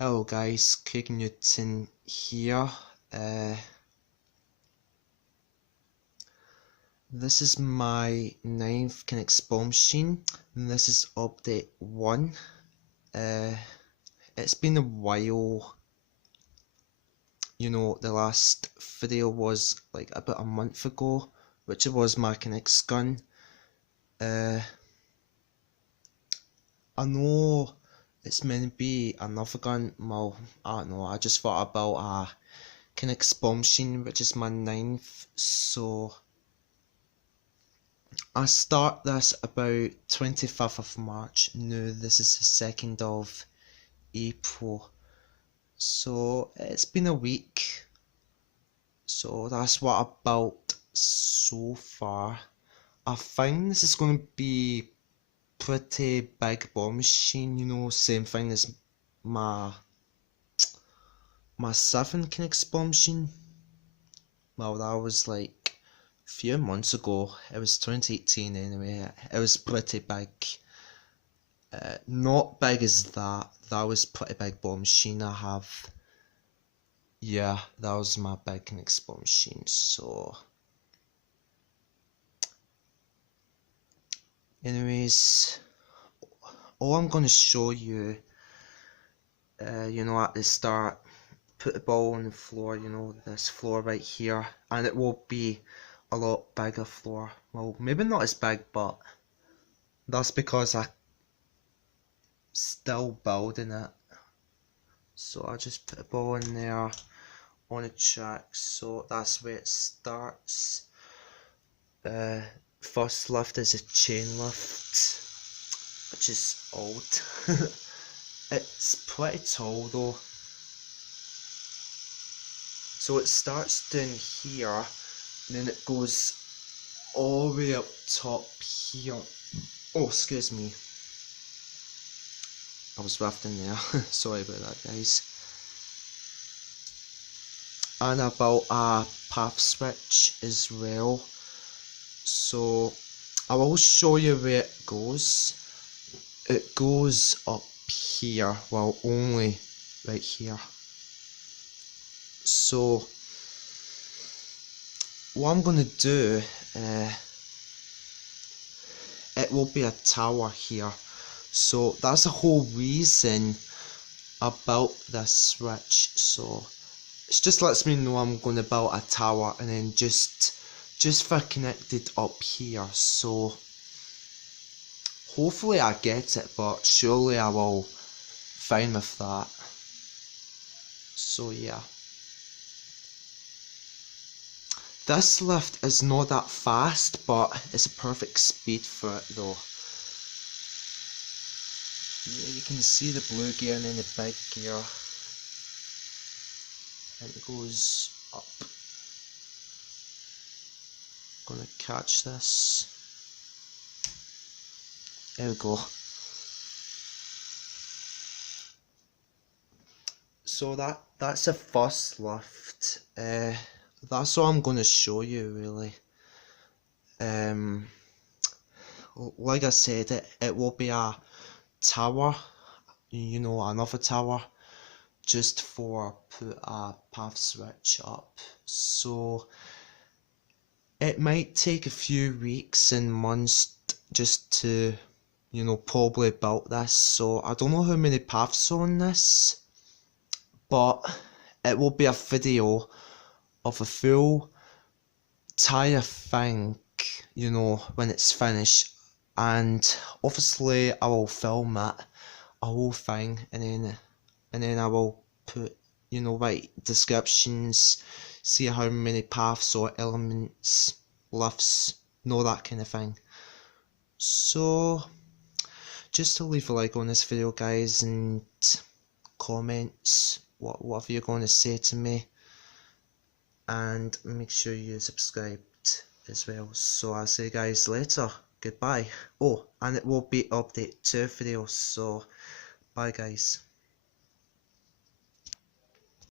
Hello guys, Craig Newton here. This is my 9th Knex bomb machine, and this is update 1. It's been a while. The last video was like about a month ago, which it was my Knex gun. I know it's meant to be another gun. Well, I don't know, I just thought about a Knex bomb machine, which is my 9th, so I start this about 25th of March. No, this is the 2nd of April. So it's been a week. So that's what I built so far. I think this is going to be pretty big bomb machine, same thing as my 7th Knex bomb machine. Well, that was like few months ago. It was 2018 anyway. It was pretty big. Not big as that. That was pretty big bomb machine I have. Yeah, that was my big Knex bomb machine. So anyways, all I'm gonna show you, at the start, put the ball on the floor, this floor right here, and it will be a lot bigger floor. Well, maybe not as big, but that's because I'm still building it. So I just put a ball in there on a track, so that's where it starts. First lift is a chain lift, which is old. It's pretty tall though. So it starts down here, and then it goes all the way up top here. Oh, excuse me. I was lifting there. Sorry about that, guys. And about a path switch as well. So I will show you where it goes. It goes up here, well, only right here. So what I'm gonna do, it will be a tower here. So that's the whole reason I built this switch. So it just lets me know I'm gonna build a tower, and then just for connected up here. So hopefully I get it, but surely I will fine with that. So yeah. This lift is not that fast, but it's a perfect speed for it though. Yeah, you can see the blue gear and then the big gear. And it goes up. Gonna catch this. There we go. So that's the first lift. That's all I'm gonna show you really. Like I said, it will be a tower, another tower, just for put a path switch up. So it might take a few weeks and months just to, probably build this. So I don't know how many paths are on this, but it will be a video of a full entire thing, when it's finished, and obviously I will film it, a whole thing, and then I will put, write descriptions, see how many paths or elements, lifts, that kind of thing. So just to leave a like on this video, guys, and comments, whatever you're going to say to me, and make sure you subscribed as well. So I'll see you guys later. Goodbye. Oh, and it will be update 2 videos, so bye guys.